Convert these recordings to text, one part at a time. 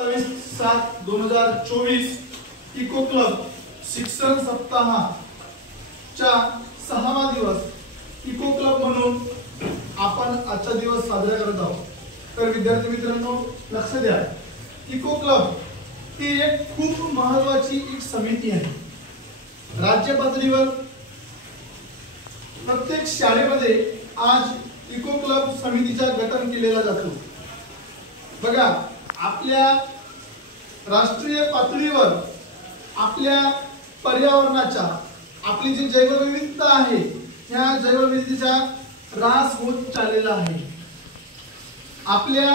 27/7/2024 eco club शिक्षण सप्ताहाच्या 6वा दिवस इको क्लब म्हणून आपण आजचा दिवस साजरा करत आहोत। तर विद्यार्थी मित्रांनो लक्ष द्या, इको क्लब ही एक खूप महत्त्वाची एक समिती आहे। राज्य पातळीवर प्रत्येक शाळेमध्ये आज इको क्लब समितीचा गठन केलेला जातो। बघा, आपल्या राष्ट्रीय पातळीवर आपल्या पर्यावरणाचा आपली जी जैवविविधता आहे त्या जैवविविधतेचा ऱ्हास होत चाललेला आहे। आपल्या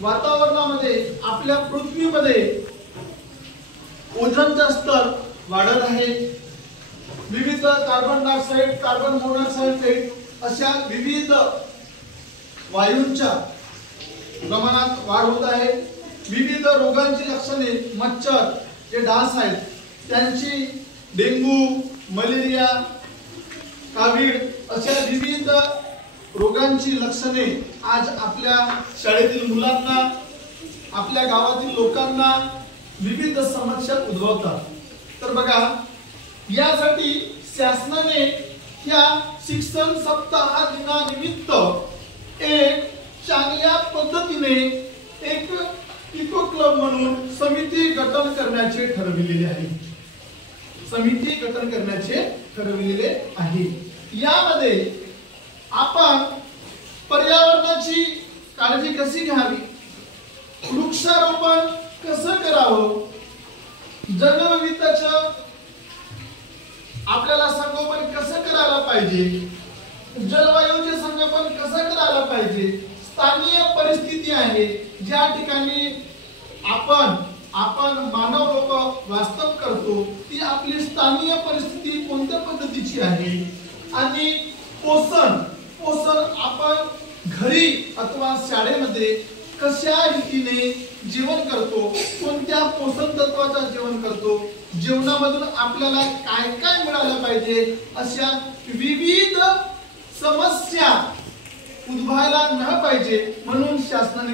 वातावरणामध्ये आपल्या पृथ्वीमध्ये ओझोनचा स्तर वाढत आहे। विविध कार्बन डायऑक्साइड, कार्बन मोनॉक्साइड अशा विविध वायूंच्या प्रमाणात वाढ होत आहे। विविध रोगांची लक्षणे, मच्छर जे डास आहेत त्यांची, डेंगू, मलेरिया, कावीळ अशा विविध रोगांची लक्षणे आज आपल्या शाळेतील मुलांना, आपल्या गावातील लोकांना विविध समस्या उद्भवतात। तर बघा, यासाठी शासनाने या शिक्षण सप्ताह दिनानिमित्त एक चांगल्या पद्धतीने एक इको क्लब म्हणून समिती गठन करण्याचे ठरविलेले आहे। यामध्ये आपण पर्यावरणाची काळजी कशी घ्यावी, वृक्षारोपण कसं करावं, जैवविविधतेचं आपल्याला संगोपन कसं करायला पाहिजे, जलवायूचे संगोपन कसं करायला पाहिजे, स्थानिक परिस्थिती आहे ज्या ठिकाणी आपण मानव लोक वास्तव करतो ती आपली स्थानिक परिस्थिती कोणत्या पद्धतीची आहे, आणि पोषण आपण घरी अथवा शाळेमध्ये कशा रीतीने जेवण करतो, कोणत्या पोषण तत्वाचं जेवण करतो, जेवणामधून आपल्याला काय काय मिळालं पाहिजे, अशा विविध समस्या उद्भवायला न पाहिजे म्हणून शासनाने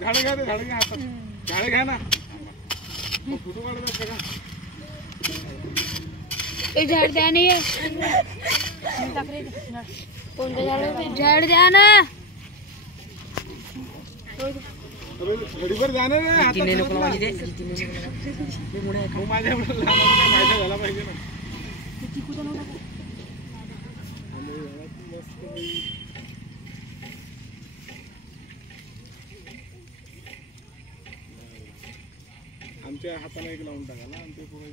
झाडे घ्या ना, फोटो काढतात का? एक झाड द्या नाही, झाड द्या ना, घडीभर जाणार नाही, माझ्या फायदा झाला पाहिजे ना। आमच्या हाताने एक लावून टाका ना, आणि ते पुढे